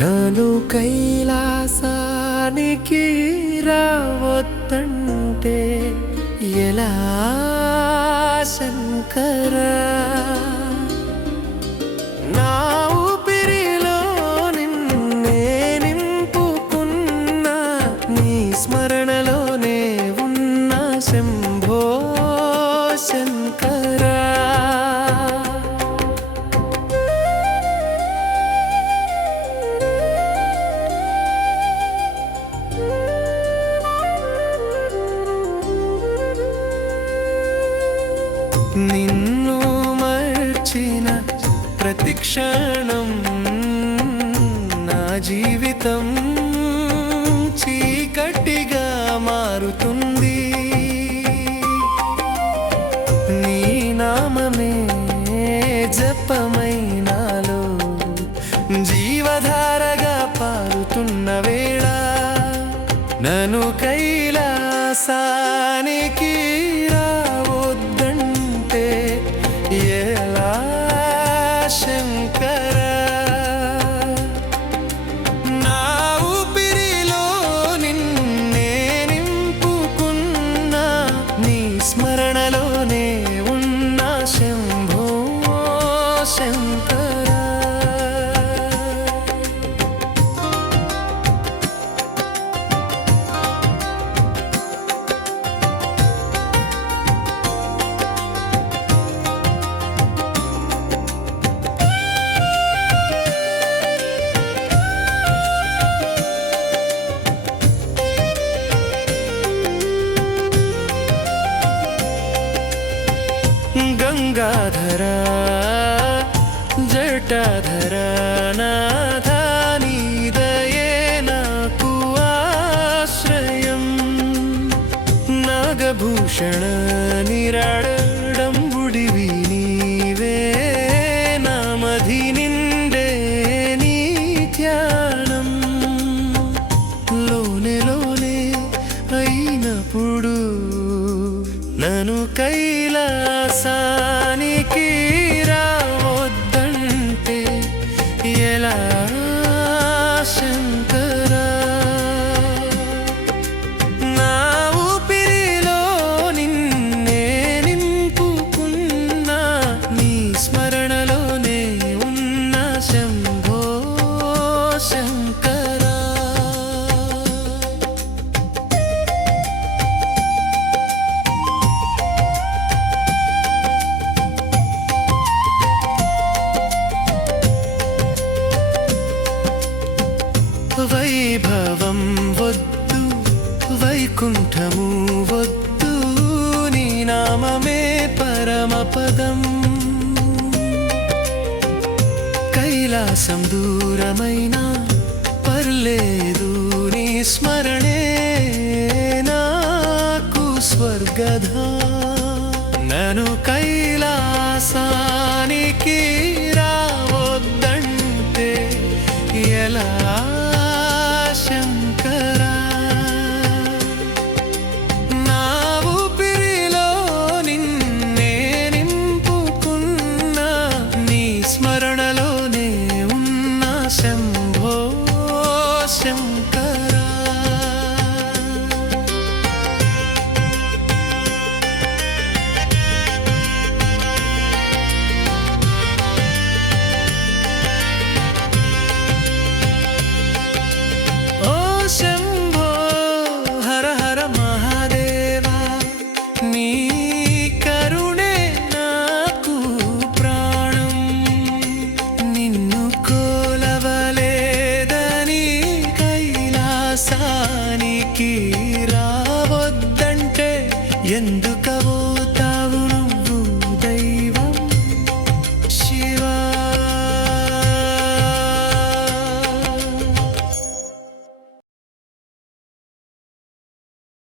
నను కైలాసానికి రావద్దంటే ఎలా శంకర? నా ఊపిరిలో నిన్నే నింపుకున్న నీ స్మరణలోనే ఉన్న శంకర. నిన్ను మర్చిన ప్రతి క్షణం నా జీవితం చీకటిగా మారుతుంది. నీ నామమే జపమైనాలో జీవధారగా పారుతున్న వేళ నను కైలాసానికి స్మరణలోనే గంగాధరా జటాధర నాథానిదయే నాకు ఆశ్రయం నాగభూషణ నిరాడంబుడివి నీవే నామధి నిండే నీ ధ్యానం లోనే లోనే అయినప్పుడు నను కైలాసా స్మరణలోనే ఉన్న శంభో శంకరా. వైభవం వద్దు వైకుంఠము వద్దు నీ నామమే పరమపదం. కైలాసం దూరమైనా పర్లేదు నీ స్మరణే నాకు స్వర్గధ. నను కై దానికి రావద్దంటే ఎందుకు